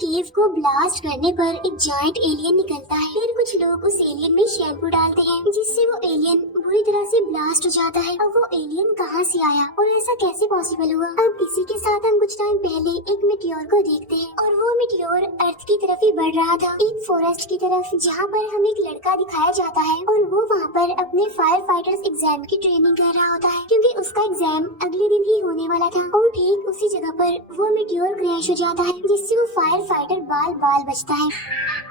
केव को ब्लास्ट करने पर एक जायंट एलियन निकलता है। फिर कुछ लोग उस एलियन में शैम्पू डालते हैं जिससे वो एलियन बुरी तरह से ब्लास्ट हो जाता है। अब वो एलियन कहाँ से आया और ऐसा कैसे पॉसिबल हुआ? अब इसी के साथ हम कुछ टाइम पहले एक मिटियोर को देखते हैं और वो मिटियोर अर्थ की तरफ ही बढ़ रहा था, एक फॉरेस्ट की तरफ, जहाँ पर हमें एक लड़का दिखाया जाता है और वो वहाँ पर अपने फायर फाइटर्स एग्जाम की ट्रेनिंग कर रहा होता है क्योंकि उसका एग्जाम अगले दिन ही होने वाला था। और ठीक उसी जगह पर वो मिटियोर क्रैश हो जाता है जिससे वो फायर फाइटर बाल बाल बचता है।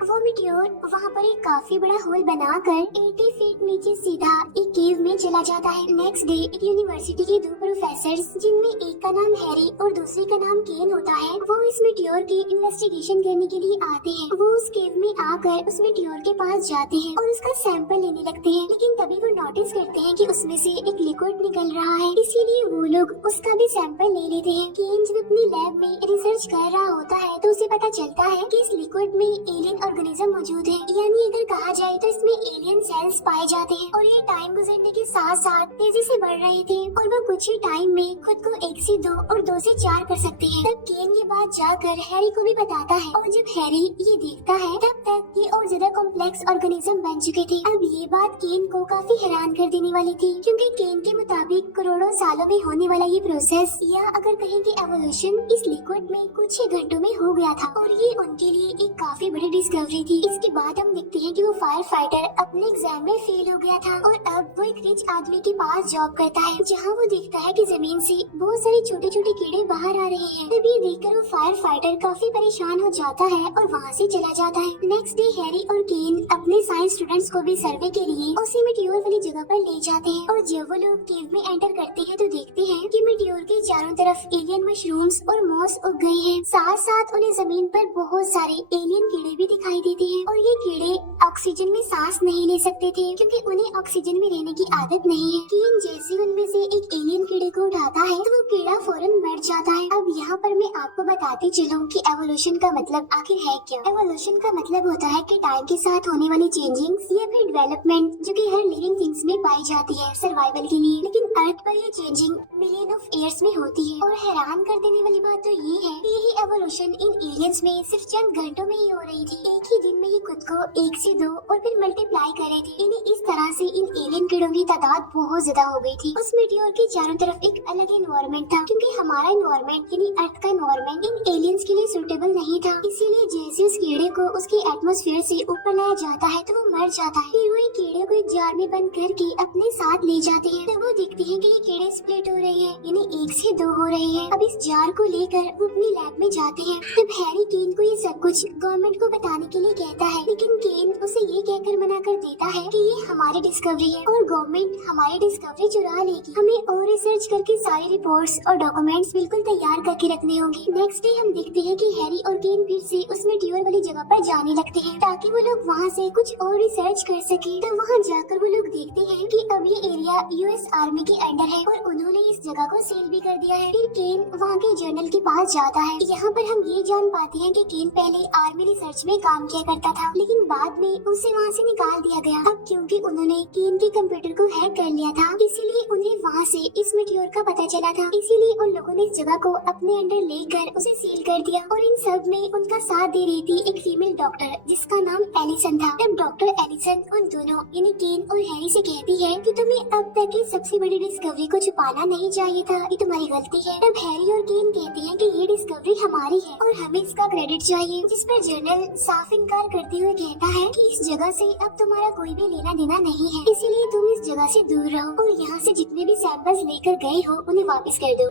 वो मिटियोर वहाँ पर एक काफी बड़ा होल बनाकर 80 फीट नीचे सीधा एक केव में चला जाता है। नेक्स्ट डे एक यूनिवर्सिटी के दो प्रोफेसर्स, जिनमें एक का नाम हैरी और दूसरे का नाम केन होता है, वो इस मिटियोर की इन्वेस्टिगेशन करने के लिए आते हैं। वो उस केव में आकर उस मिटियोर के पास जाते हैं और उसका सैंपल लेने लगते हैं, लेकिन तभी वो नोटिस करते हैं कि उसमें से एक लिक्विड निकल रहा है, इसीलिए वो लोग उसका भी सैंपल ले लेते हैं। केन जब अपनी लैब में रिसर्च कर रहा होता है तो उसे पता चलता है कि इस लिक्विड में एलियन ऑर्गेनिज्म मौजूद है, यानी अगर कहा जाए तो इसमें एलियन सेल्स पाए जाते हैं और ये टाइम गुजरने के साथ साथ तेजी से बढ़ रहे थे और वो कुछ ही टाइम में खुद को 1 से 2 और 2 से 4 कर सकते हैं। तब केन ये बात जाकर हैरी को भी बताता है और जब हैरी ये देखता है तब तक ये और ज्यादा कॉम्प्लेक्स ऑर्गेनिज्म बन चुके थे। अब ये बात केन को काफी हैरान कर देने वाली थी क्योंकि केन के मुताबिक करोड़ों सालों में होने वाला ये प्रोसेस, या अगर कहें कि एवोल्यूशन, इस लिक्विड में कुछ ही घंटों में हो गया था और ये उनके लिए एक काफी बड़ी डिस्कवरी थी। इसके बाद हम देखते हैं कि वो फायर फाइटर अपने एग्जाम में फेल हो गया था और अब वो एक रिच आदमी के पास जॉब करता है, जहाँ वो देखता है कि जमीन से बहुत सारे छोटे छोटे कीड़े बाहर आ रहे हैं। तभी देखकर वो फायर फाइटर काफी परेशान हो जाता है और वहाँ से चला जाता है। नेक्स्ट डे हैरी और केन अपने साइंस स्टूडेंट्स को भी सर्वे के लिए उसी मिटियोर वाली जगह पर ले जाते हैं और जब वो लोग केव में एंटर करते हैं तो देखते हैं कि मिटियोर के चारों तरफ एलियन मशरूम्स और मॉस उग गए हैं। साथ साथ उन्हें जमीन पर बहुत सारे एलियन कीड़े भी दिखाई देते हैं और ये कीड़े ऑक्सीजन में सांस नहीं ले सकते थे क्योंकि उन्हें ऑक्सीजन में रहने की आदत नहीं है। केन जैसे उनमें से एक एलियन कीड़े को उठाता है तो वो कीड़ा फौरन मर जाता है। अब यहाँ पर मैं आपको बताती चलूँ कि एवोल्यूशन का मतलब आखिर है क्या। एवोल्यूशन का मतलब होता है कि टाइम के साथ होने वाली चेंजिंग्स या फिर डेवलपमेंट जो कि हर लिविंग थिंग्स में पाई जाती है सर्वाइवल के लिए, लेकिन अर्थ पर ये चेंजिंग मिलियन ऑफ ईयर्स में होती है। और हैरान कर देने वाली बात तो ये है कि यही एवोल्यूशन इन एलियंस में सिर्फ चंद घंटों में ही हो रही थी। एक ही दिन में ये खुद को 1 से 2 और फिर मल्टीप्लाई कर रहे थे। इन्हें इस तरह से इन एलियन कीड़ों की तादाद बहुत ज्यादा हो गई थी। उस मिटियोर के चारों तरफ एक अलग एनवायरनमेंट था क्योंकि हमारा एनवायरनमेंट यानी अर्थ का एनवायरनमेंट इन एलियंस के लिए सुटेबल नहीं था, इसीलिए जैसे उस कीड़े को उसके एटमॉस्फेयर से ऊपर लाया जाता है तो वो मर जाता है। फिर वो एक कीड़े को एक जार में बंद करके अपने साथ ले जाते हैं। तब वो देखते हैं कि ये कीड़े स्प्लिट हो रहे हैं, यानी 1 से 2 हो रहे हैं। अब इस जार को लेकर वो अपनी लैब में जाते हैं। तब हैरी केन को ये सब कुछ गवर्नमेंट को बताने के लिए कहता है, लेकिन केन उसे ये कहकर मना कर देता है कि ये हमारी डिस्कवरी है और गवर्नमेंट हमारी डिस्कवरी चुरा लेगी। हमें और रिसर्च करके सारी रिपोर्ट्स और डॉक्यूमेंट्स बिल्कुल तैयार करके रखने होंगे। नेक्स्ट डे हम देखते हैं कि हैरी और केन फिर से उस मिटियोर वाली जगह पर जाने लगते हैं ताकि वो लोग वहाँ से कुछ और रिसर्च कर सके। तो वहाँ जाकर वो लोग देखते हैं कि अब ये एरिया यूएस आर्मी के अंडर है और उन्होंने इस जगह को सील भी कर दिया है। फिर केन वहाँ के जर्नल के पास जाता है। यहाँ पर हम ये जान पाते हैं कि केन पहले आर्मी रिसर्च में काम किया करता था, लेकिन बाद में उसे वहाँ से निकाल दिया गया। अब क्योंकि उन्होंने केन के कंप्यूटर को हैक कर लिया था, इसीलिए उन्हें वहाँ से इस मिटियोर का पता चला था। इसीलिए उन लोगों ने इस जगह को अपने अंडर लेकर उसे सील कर दिया। और इन सब में उनका साथ दे रही थी एक फीमेल डॉक्टर जिसका नाम एलिसन था। तब डॉक्टर एलिसन उन दोनों यानी केन और हैरी से कहती है कि तुम्हें अब तक की सबसे बड़ी डिस्कवरी को छुपाना नहीं चाहिए था, ये तुम्हारी गलती है। तब हैरी और केन कहते हैं कि ये डिस्कवरी हमारी है और हमें इसका क्रेडिट चाहिए, जिस पर जर्नल साफ इनकार करते हुए कहता है कि इस जगह से अब तुम्हारा कोई भी लेना देना नहीं है, इसीलिए तुम इस जगह से दूर रहो और यहाँ से जितने भी सैंपल्स लेकर गए हो उन्हें वापस कर दो।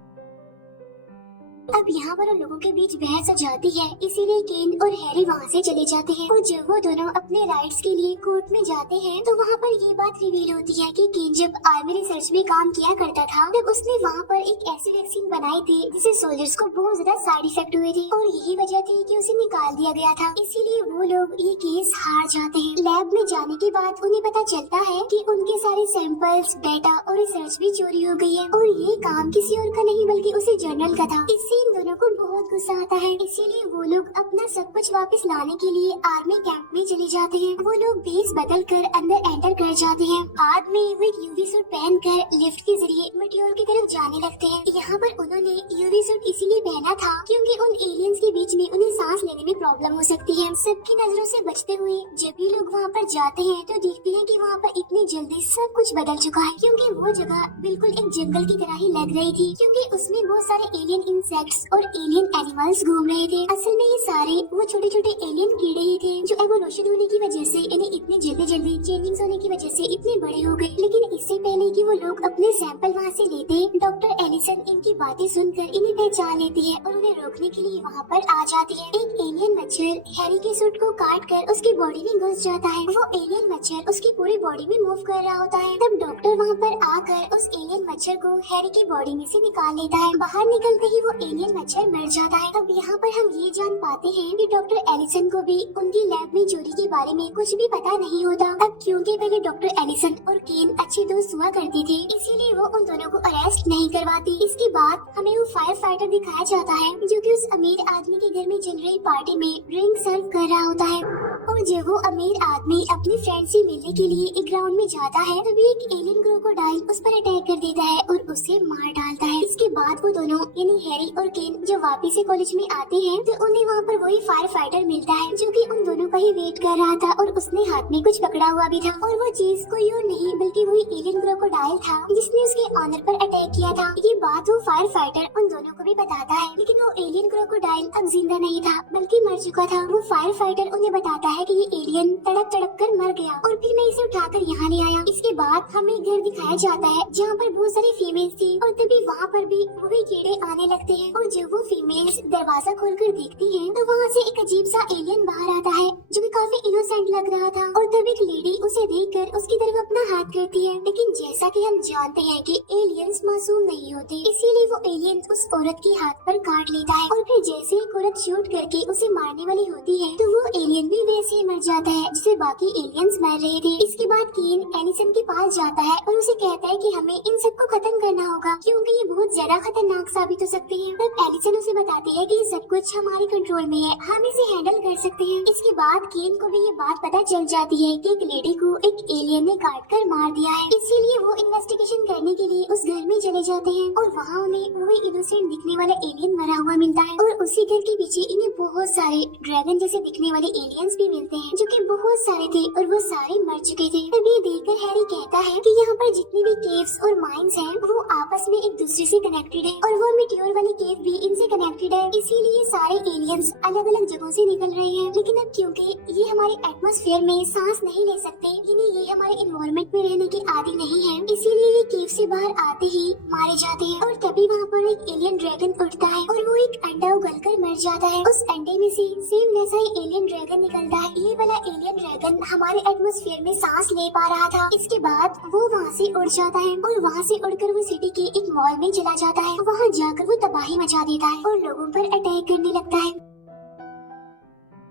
अब यहाँ पर उन लोगों के बीच बहस हो जाती है, इसीलिए केन और हैरी वहाँ से चले जाते हैं। और जब वो दोनों अपने राइट्स के लिए कोर्ट में जाते हैं तो वहाँ पर ये बात रिवील होती है कि केन जब आर्मी रिसर्च में काम किया करता था तब उसने वहाँ पर एक ऐसी वैक्सीन बनाई थी जिससे सोल्जर्स को बहुत ज्यादा साइड इफेक्ट हुए थे और यही वजह थी कि उसे निकाल दिया गया था। इसीलिए वो लोग ये केस हार जाते हैं। लैब में जाने के बाद उन्हें पता चलता है कि उनके सारे सैंपल्स, डेटा और रिसर्च भी चोरी हो गई है और ये काम किसी और का नहीं बल्कि उसी जर्नल का था। इससे इससे इन दोनों को बहुत गुस्सा आता है। इसीलिए वो लोग अपना सब कुछ वापस लाने के लिए आर्मी कैंप में चले जाते हैं। वो लोग बेस बदल कर अंदर एंटर कर जाते हैं। हाथ में वो एक यूवी सूट पहनकर लिफ्ट के जरिए मेटियोर की तरफ जाने लगते हैं। यहाँ पर उन्होंने यूवी सूट इसीलिए पहना था क्योंकि उन एलियंस के बीच में उन्हें सांस लेने में प्रॉब्लम हो सकती है। सबकी नजरों से बचते हुए जब भी लोग वहाँ पर जाते हैं तो देखते हैं कि वहाँ पर इतनी जल्दी सब कुछ बदल चुका है, क्योंकि वो जगह बिल्कुल एक जंगल की तरह ही लग रही थी, क्योंकि उसमें बहुत सारे एलियन इंसेक्ट्स और एलियन एनिमल्स घूम रहे थे। असल में ये सारे वो छोटे छोटे एलियन कीड़े ही थे जो एवोल्यूशन होने की वजह से इन्हें इतनी जल्दी चेंजिंग्स होने की वजह से इतने बड़े हो गए। लेकिन इससे पहले कि वो लोग अपने सैंपल वहाँ से लेते, डॉक्टर एलिसन इनकी बातें सुनकर इन्हें पहचान लेती है और उन्हें रोकने के लिए वहाँ पर आ जाती है। एक एलियन मच्छर हैरी के सूट को काट कर उसकी बॉडी में घुस जाता है। वो एलियन मच्छर उसकी पूरी बॉडी में मूव कर रहा होता है। तब डॉक्टर वहाँ पर आकर उस एलियन मच्छर को हैरी की बॉडी में से निकाल लेता है। बाहर निकलते ही वो एलियन मच्छर मर जाता है। अब यहाँ पर हम ये जान पाते हैं कि डॉक्टर एलिसन को भी उनकी लैब में चोरी के बारे में कुछ भी पता नहीं होता। अब क्योंकि पहले डॉक्टर एलिसन और केन अच्छे दोस्त हुआ करते थे, इसीलिए वो उन दोनों को अरेस्ट नहीं करवाती। इसके बाद हमें वो फायर फाइटर दिखाया जाता है जो कि उस अमीर आदमी के घर में चल रही पार्टी में ड्रिंक सर्व कर रहा होता है। और जब वो अमीर आदमी अपनी फ्रेंड से मिलने के लिए एक ग्राउंड में जाता है तभी एक एलियन क्रोकोडाइल उस पर अटैक कर देता है और उसे मार डालता है। इसके बाद वो दोनों यानी हैरी और केन जब वापस से कॉलेज में आते हैं तो उन्हें वहाँ पर वही फायर फाइटर मिलता है जो कि उन दोनों का ही वेट कर रहा था और उसने हाथ में कुछ पकड़ा हुआ भी था। और वो चीज कोई और नहीं बल्कि वही एलियन क्रोकोडाइल था जिसने उसके ऑनर पर अटैक किया था। ये बात वो फायर फाइटर उन दोनों को भी बताता है, लेकिन वो एलियन क्रोकोडाइल अब जिंदा नहीं था बल्कि मर चुका था। वो फायर फाइटर उन्हें बताता है कि ये एलियन तड़प तड़प कर मर गया और फिर मैं इसे उठाकर यहाँ ले आया। इसके बाद हमें घर दिखाया जाता है जहाँ पर बहुत सारी फीमेल्स थी और तभी वहाँ पर भी वही कीड़े आने लगते हैं। और जब वो फीमेल्स दरवाजा खोलकर देखती हैं तो वहाँ से एक अजीब सा एलियन बाहर आता है जो कि काफी इनोसेंट लग रहा था। और तब एक लेडी उसे देखकर उसकी तरफ अपना हाथ करती है, लेकिन जैसा कि हम जानते हैं कि एलियंस मासूम नहीं होते, इसीलिए वो एलियन उस औरत के हाथ पर काट लेता है। और फिर जैसे एक औरत शूट करके उसे मारने वाली होती है तो वो एलियन भी वैसे ही मर जाता है जिसे बाकी एलियंस मर रहे थे। इसके बाद केन एलिसन के पास जाता है और उसे कहता है कि हमें इन सबको खत्म करना होगा क्योंकि ये बहुत ज्यादा खतरनाक साबित हो सकते हैं। तब एलिसन उसे बताती है कि ये सब कुछ हमारे कंट्रोल में है, हम इसे हैंडल कर सकते हैं। इसके बाद केन को भी ये बात पता चल जाती है कि एक लेडी को एक एलियन ने काट कर मार दिया है, इसीलिए वो इन्वेस्टिगेशन करने के लिए उस घर में चले जाते हैं और वहाँ उन्हें वही इनोसेंट दिखने वाला एलियन मरा हुआ मिलता है। और उसी घर के पीछे इन्हें बहुत सारे ड्रैगन जैसे दिखने वाले एलियंस भी मिलते हैं जो कि बहुत सारे थे और वो सारे मर चुके थे। तभी देखकर हैरी कहता है कि यहाँ पर जितने भी केव्स और माइंस हैं वो आपस में एक दूसरे से कनेक्टेड है और वो मेटियोर वाली केव भी इनसे कनेक्टेड है, इसीलिए सारे एलियंस अलग अलग जगहों से निकल रहे हैं। लेकिन अब क्योंकि ये हमारे एटमॉस्फेयर में सांस नहीं ले सकते, यानी ये हमारे एनवायरनमेंट में रहने के आदी नहीं है, इसीलिए ये केव से बाहर आते ही मारे जाते हैं। और तभी वहाँ पर एक एलियन ड्रैगन उठता है और वो एक अंडा उगलकर मर जाता है। उस अंडे में से सेम वैसा ही एलियन ड्रैगन निकलता है। ये वाला एलियन ड्रैगन हमारे एटमॉस्फेयर में सांस ले पा रहा था। इसके बाद वो वहाँ से उड़ जाता है और वहाँ से उड़कर वो सिटी के एक मॉल में चला जाता है। वहाँ जाकर वो तबाही मचा देता है और लोगों पर अटैक करने लगता है।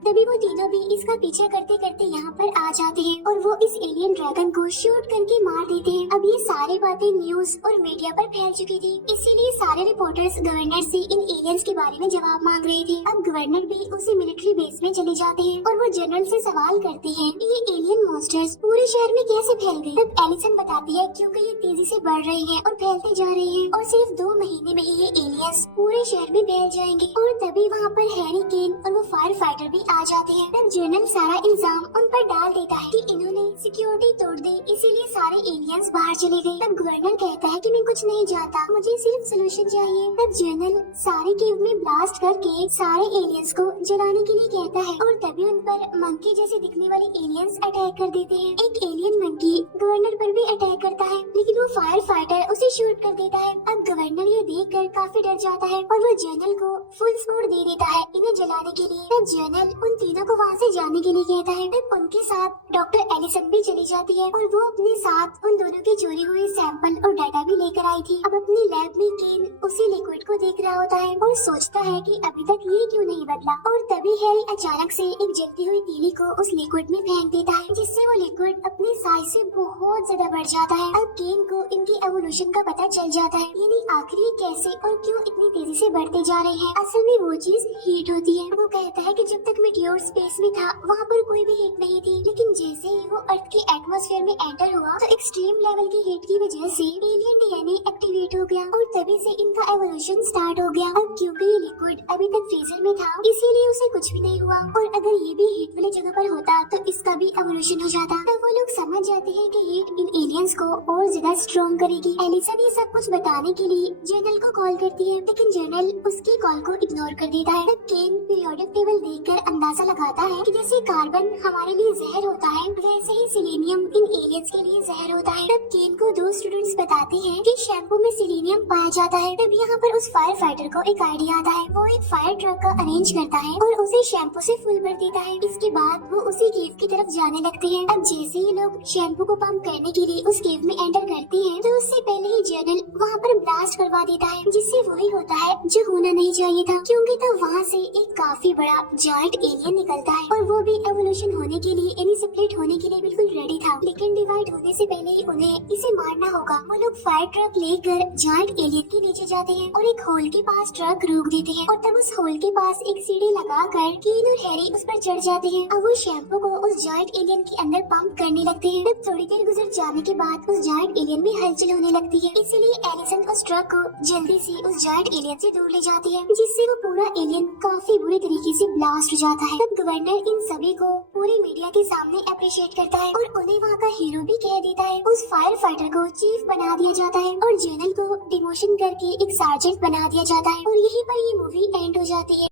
तभी वो तीनों भी इसका पीछा करते करते यहाँ पर आ जाते हैं और वो इस एलियन ड्रैगन को शूट करके मार देते हैं। अब ये सारी बातें न्यूज और मीडिया पर फैल चुकी थी, इसीलिए सारे रिपोर्टर्स गवर्नर से इन एलियंस के बारे में जवाब मांग रहे थे। अब गवर्नर भी उसी मिलिट्री बेस में चले जाते हैं और वो जनरल से सवाल करते हैं कि ये एलियन मॉन्स्टर्स पूरे शहर में कैसे फैल गए। तब एलिसन बताती है क्योंकि ये तेजी से बढ़ रहे हैं और फैलते जा रहे हैं और सिर्फ 2 महीने में ही ये एलियंस पूरे शहर में फैल जाएंगे। और तभी वहाँ पर हैरी, केन और वो फायर फाइटर भी आ जाते हैं। तब जनरल सारा इल्जाम उन पर डाल देता है कि इन्होंने सिक्योरिटी तोड़ दी, इसीलिए सारे एलियंस बाहर चले गए। तब गवर्नर कहता है कि मैं कुछ नहीं जानता, मुझे सिर्फ सोल्यूशन चाहिए। तब जनरल सारे केव में ब्लास्ट करके सारे एलियंस को जलाने के लिए कहता है और तभी उन पर मंकी जैसे दिखने वाले एलियंस अटैक कर देते हैं। एक एलियन मंकी गवर्नर पर भी अटैक करता है, लेकिन वो फायर फाइटर उसे शूट कर देता है। अब गवर्नर ये देखकर काफी डर जाता है और वो जनरल को फुल सपोर्ट दे देता है इन्हें जलाने के लिए। तब जनरल उन तीनों को वहाँ से जाने के लिए कहता है। तब उनके साथ डॉक्टर एलिसन भी चली जाती है और वो अपने साथ उन दोनों के चोरी हुए सैंपल और डाटा भी लेकर आई थी। अब अपनी लैब में केन उसी लिक्विड को देख रहा होता है और सोचता है कि अभी तक ये क्यों नहीं बदला। और तभी हैरी अचानक से एक जलती हुई तीली को उस लिक्विड में फेंक देता है, जिससे वो लिक्विड अपने साइज से बहुत ज्यादा बढ़ जाता है। अब केन को इनकी एवोल्यूशन का पता चल जाता है, यानी आखिर ये कैसे और क्यों इतनी तेजी से बढ़ते जा रहे हैं। असल में वो चीज हीट होती है। वो कहता है कि जब तक मीटियोर स्पेस में था वहाँ पर कोई भी हीट नहीं थी, लेकिन जैसे ही वो अर्थ के एटमॉस्फेयर में एंटर हुआ तो एक्सट्रीम लेवल की हीट की वजह से एलियन डीएनए एक्टिवेट हो गया और तभी से इनका एवोल्यूशन स्टार्ट हो गया। अब क्योंकि ये लिक्विड अभी तक फ्रीजर में था, इसीलिए उसे कुछ भी नहीं हुआ। और अगर ये भी हीट वाली जगह पर होता तो इसका भी एवोल्यूशन हो जाता। तब वो लोग समझ जाते हैं कि हीट इन एलियंस को और ज्यादा स्ट्रॉन्ग करेगी। एलिसन ये सब कुछ बताने के लिए जर्नल को कॉल करती है, लेकिन जर्नल उसकी कॉल को इग्नोर कर देता है। तब केन पीरियोडिक टेबल देखकर अंदाजा लगाता है कि जैसे कार्बन हमारे लिए जहर होता है, वैसे ही सिलेनियम इन एलियंस के लिए जहर होता है। तब केन को दो स्टूडेंट्स बताते हैं कि शैम्पू में सिलेनियम पाया जाता है। तब यहाँ पर उस फायर फाइटर को एक आइडिया आता है। वो एक फायर ट्रक का अरेंज करता है और उसे शैम्पू से फुल भर देता है। इसके बाद वो उसी केव की तरफ जाने लगते हैं। अब जैसे ही लोग शैम्पू को पंप करने के लिए उस केव में एंटर करते हैं तो उससे पहले ही जर्नल वहाँ पर ब्लास्ट करवा देता है, जिससे वही होता है जो होना नहीं चाहिए था, क्योंकि तब वहाँ से एक काफी बड़ा जायंट एलियन निकलता है और वो भी एवोल्यूशन होने के लिए यानी सेपरेट होने के लिए बिल्कुल रेडी था। लेकिन डिवाइड होने से पहले ही उन्हें इसे मारना होगा। वो लोग फायर ट्रक लेकर जायंट एलियन के नीचे जाते हैं और एक होल के पास ट्रक रोक देते हैं और तब उस होल के पास एक सीढ़ी लगाकर केन और हैरी उस पर चढ़ जाते हैं। अब वो शैम्पू को उस जायंट एलियन के अंदर पंप करने लगते हैं। तब थोड़ी देर गुजर जाने के बाद उस जायंट एलियन में हलचल होने लगती है, इसीलिए एलिसन उस ट्रक को जल्दी से उस जायंट एलियन से दूर ले जाती है, जिससे वो पूरा एलियन काफी बुरे तरीके से ब्लास्ट हो जाता है। तब गवर्नर इन सभी को पूरी मीडिया के सामने अप्रिशिएट करता है और उन्हें वहाँ का हीरो भी कह देता है। उस फायर फाइटर को चीफ बना दिया जाता है और जर्नल को डिमोशन करके एक सार्जेंट बना दिया जाता है और यहीं पर ये मूवी एंड हो जाती है।